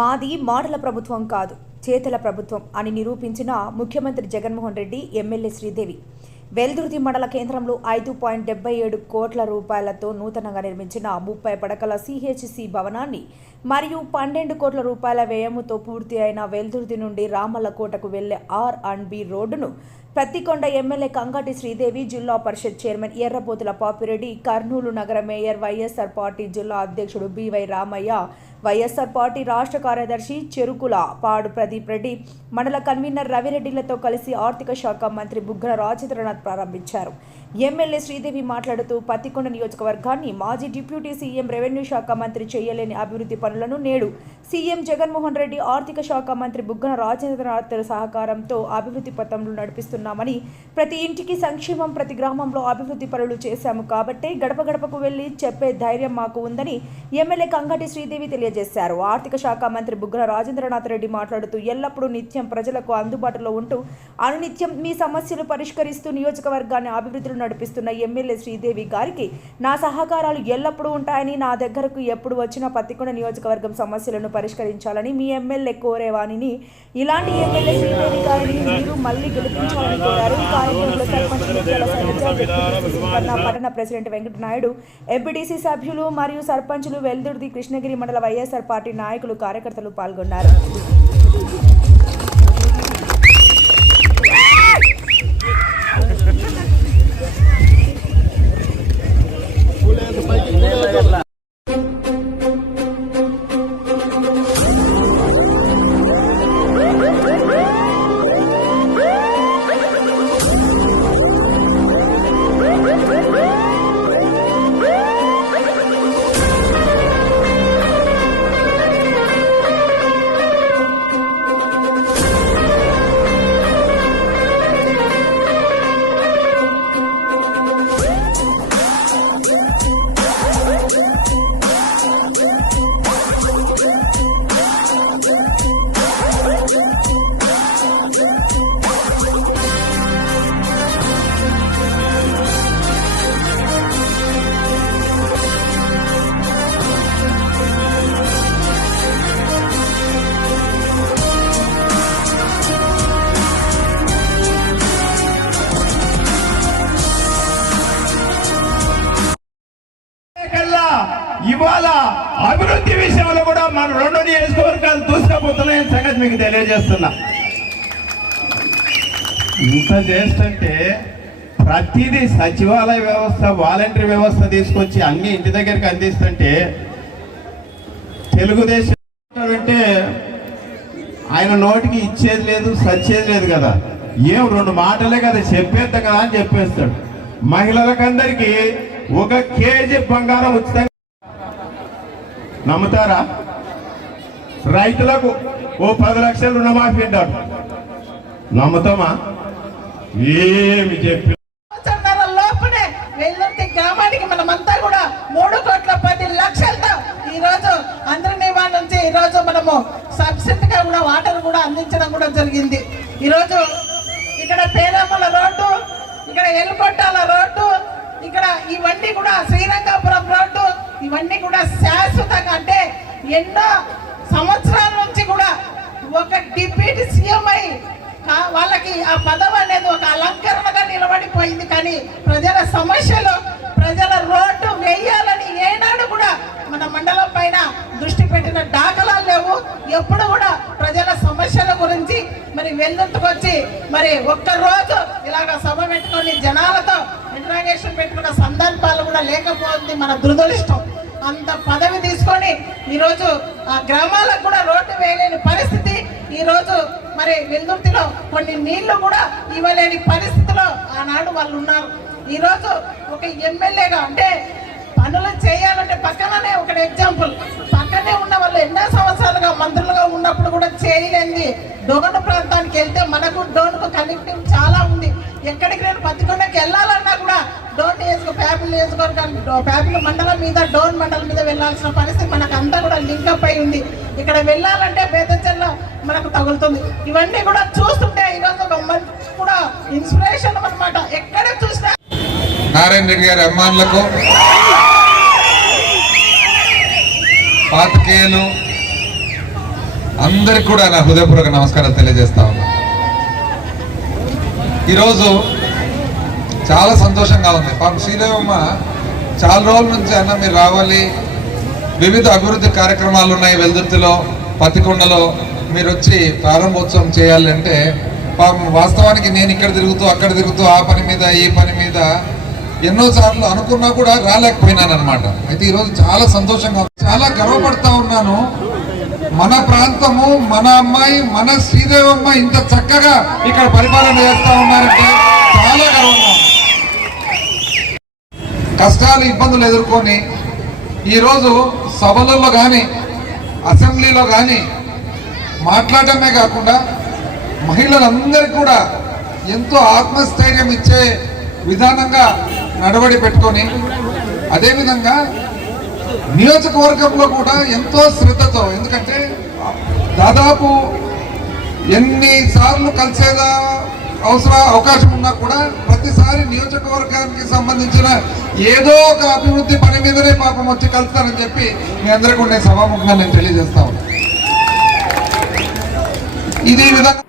మాది మాటల ప్రభుత్వం కాదు, చేతల ప్రభుత్వం అని నిరూపించిన ముఖ్యమంత్రి జగన్మోహన్ రెడ్డి, ఎమ్మెల్యే శ్రీదేవి. వెల్దుర్తి మండల కేంద్రంలో 5.77 కోట్ల రూపాయలతో నూతనంగా నిర్మించిన 30 పడకల సిహెచ్సి భవనాన్ని మరియు 12 కోట్ల రూపాయల వ్యయముతో పూర్తి అయిన వెల్దుర్తి నుండి రామల్లకోటకు వెళ్లే R&B రోడ్డును పత్తికొండ ఎమ్మెల్యే కంగాటి శ్రీదేవి, జిల్లా పరిషత్ చైర్మన్ ఎర్రబోతుల పాపిరెడ్డి, కర్నూలు నగర మేయర్ వైఎస్ఆర్ పార్టీ జిల్లా అధ్యక్షుడు బివై రామయ్య, వైఎస్ఆర్ పార్టీ రాష్ట్ర కార్యదర్శి చెరుకుల పాడు ప్రదీప్ రెడ్డి, మండల కన్వీనర్ రవిరెడ్డిలతో కలిసి ఆర్థిక శాఖ మంత్రి బుగ్గన రాజేంద్రనాథ్ ప్రారంభించారు. ఎమ్మెల్యే శ్రీదేవి మాట్లాడుతూ పత్తికొండ నియోజకవర్గాన్ని మాజీ డిప్యూటీ సీఎం, రెవెన్యూ శాఖ మంత్రి చేయలేని అభివృద్ధి పనులను నేడు సీఎం జగన్మోహన్ రెడ్డి, ఆర్థిక శాఖ మంత్రి బుగ్గన రాజేంద్రనాథ్ సహకారంతో అభివృద్ధి పథంలో నడిపిస్తున్నామని, ప్రతి ఇంటికి సంక్షేమం, ప్రతి గ్రామంలో అభివృద్ధి పనులు చేశాము కాబట్టే గడప గడపకు వెళ్లి చెప్పే ధైర్యం మాకు ఉందని ఎమ్మెల్యే కంగాటి శ్రీదేవి తెలియజేశారు. ఆర్థిక శాఖ మంత్రి బుగ్గన రాజేంద్రనాథ్ రెడ్డి మాట్లాడుతూ ఎల్లప్పుడూ నిత్యం ప్రజలకు అందుబాటులో ఉంటూ అనునిత్యం మీ సమస్యలు పరిష్కరిస్తూ నియోజకవర్గాన్ని అభివృద్ధిలో నడిపిస్తున్న ఎమ్మెల్యే శ్రీదేవి గారికి నా సహకారాలు ఎల్లప్పుడూ ఉంటాయని, నా దగ్గరకు ఎప్పుడు వచ్చినా పత్తికొండ నియోజకవర్గం సమస్యలను పరిష్కరించాలని మీ ఎమ్మెల్యే కోరేవాణిని, ఇలాంటి ఎమ్మెల్యే శ్రీదేవి గారిని మీరు మళ్లీ గెలిపించాలని కోరారు. కార్యక్రమంలో సర్పంచ్ పట్టణ ప్రెసిడెంట్ వెంకటనాయుడు, ఎంపీటీసీ సభ్యులు మరియు సర్పంచులు, వెల్దుర్తి కృష్ణగిరి మండల వైఎస్ఆర్ పార్టీ నాయకులు, కార్యకర్తలు పాల్గొన్నారు. ఇవాళ అభివృద్ధి విషయంలో కూడా మన 2 నియోజకవర్గాలు దూసుకుపోతున్నాయని సంగతి మీకు తెలియజేస్తున్నా. ఇంత చేస్తుంటే ప్రతిదీ సచివాలయ వ్యవస్థ, వాలంటరీ వ్యవస్థ తీసుకొచ్చి అన్ని ఇంటి దగ్గరికి అందిస్తుంటే తెలుగుదేశం అంటే ఆయన నోటికి ఇచ్చేది లేదు, సచ్చేది లేదు కదా, ఏం 2 మాటలే కదా చెప్పేద్దాం కదా అని చెప్పేస్తాడు. మహిళలకందరికీ 1 కేజీ బంగారం ఉచితంగా నమ్ముతారా? రైతులకు 10 లక్షలు రుణమాఫీ అంటాడు, నమ్ముతామా? ఏమి చెప్పి లోపలే వెల్లుర్తి గ్రామానికి మనమంతా కూడా 3 కోట్ల 10 లక్షలతో ఈరోజు అందరినీ నుంచి ఈరోజు మనము సబ్సిడీగా కూడా వాటర్ కూడా అందించడం కూడా జరిగింది. ఈరోజు ఇక్కడ పేరమ్మల రోడ్డు, ఇక్కడ ఎల్లుకొట్టాల రోడ్డు, ఇక్కడ ఇవన్నీ కూడా శ్రీరంగాపురం రోడ్డు, ఇవన్నీ కూడా శాశ్వతంగా అంటే ఎన్నో సంవత్సరాల నుంచి కూడా ఒక డిప్యూటీ సీఎం అయి వాళ్ళకి ఆ పదవి అనేది ఒక అలంకరణగా నిలబడిపోయింది. కానీ ప్రజల సమస్యలు, ప్రజల రోడ్డు వేయాలని ఏనాడు కూడా మన మండలం పైన దృష్టి పెట్టిన దాఖలాలు లేవు. ఎప్పుడు కూడా ప్రజల సమస్యల గురించి మరి వెల్లుర్తికొచ్చి మరి ఒక్కరోజు ఇలాగ సభ పెట్టుకొని జనాలతో ఇంట్రాగేషన్ పెట్టుకున్న సందర్భాలు కూడా లేకపోతుంది. మన దురదృష్టం. అంత పదవి తీసుకొని ఈరోజు ఆ గ్రామాలకు కూడా రోడ్డు వేయలేని పరిస్థితి. ఈరోజు మరి వెల్దుర్తిలో కొన్ని నీళ్లు కూడా ఇవ్వలేని పరిస్థితిలో ఆనాడు వాళ్ళు ఉన్నారు. ఈరోజు ఒక ఎమ్మెల్యేగా అంటే పనులు చేయాలంటే పక్కననే ఒక ఎగ్జాంపుల్, పక్కనే ఉన్న వాళ్ళు ఎన్నో సంవత్సరాలుగా మంత్రులుగా ఉన్నప్పుడు కూడా చేయలేంది. డోను ప్రాంతానికి వెళ్తే మనకు డోన్కు కనెక్టివ్ చాలా ఉంది. ఎక్కడికి నేను పత్తికొండకి వెళ్ళాలన్నా కూడా డోన్ నియోజకవర్గానికి ప్యాపిల్ మండలం మీద, డోన్ మండలం మీద వెళ్ళాల్సిన పరిస్థితి మనకు అంతా కూడా లింకప్ అయి ఉంది. ఇక్కడ వెళ్ళాలంటే బేతంచెర్ల మనకు తగులుతుంది. ఇవన్నీ కూడా చూస్తుంటే ఈరోజు ఒక మంచి కూడా ఇన్స్పిరేషన్ అన్నమాట. ఎక్కడ చూసినా నారాయణ రెడ్డి గారి అభిమానులకు పాత్రికేయులు అందరికి కూడా నా హృదయపూర్వక నమస్కారాలు తెలియజేస్తా ఉన్నా. ఈరోజు చాలా సంతోషంగా ఉంది. పాపం శ్రీదేవమ్మ చాలా రోజుల నుంచి అన్న మీరు రావాలి, వివిధ అభివృద్ధి కార్యక్రమాలు ఉన్నాయి వెల్దుర్తిలో, పత్తికొండలో, మీరు వచ్చి ప్రారంభోత్సవం చేయాలి అంటే పాపం వాస్తవానికి నేను ఇక్కడ తిరుగుతూ అక్కడ తిరుగుతూ ఆ పని మీద ఈ పని మీద ఎన్నోసార్లు అనుకున్నా కూడా రాలేకపోయినాను అనమాట. అయితే ఈరోజు చాలా సంతోషంగా, చాలా గర్వపడతా ఉన్నాను. మన ప్రాంతము, మన అమ్మాయి, మన శ్రీదేవమ్మ ఇంత చక్కగా ఇక్కడ పరిపాలన చేస్తా ఉన్నారంటే చాలా గర్వంగా. కష్టాలు ఇబ్బందులు ఎదుర్కొని ఈరోజు సభలలో కానీ అసెంబ్లీలో కానీ మాట్లాడటమే కాకుండా మహిళలందరికీ కూడా ఎంతో ఆత్మస్థైర్యం ఇచ్చే విధానంగా నడవడి పెట్టుకొని, అదేవిధంగా నియోజకవర్గంలో కూడా ఎంతో శ్రద్ధతో, ఎందుకంటే దాదాపు ఎన్నిసార్లు కలిసేదా అవకాశం ఉన్నా కూడా ప్రతిసారి నియోజకవర్గానికి సంబంధించిన ఏదో ఒక అభివృద్ధి పని మీదనే పాపం వచ్చి కలుస్తారని చెప్పి మీ అందరికీ నేను సభాముఖంగా నేను తెలియజేస్తా ఉన్నాను. ఇది విధంగా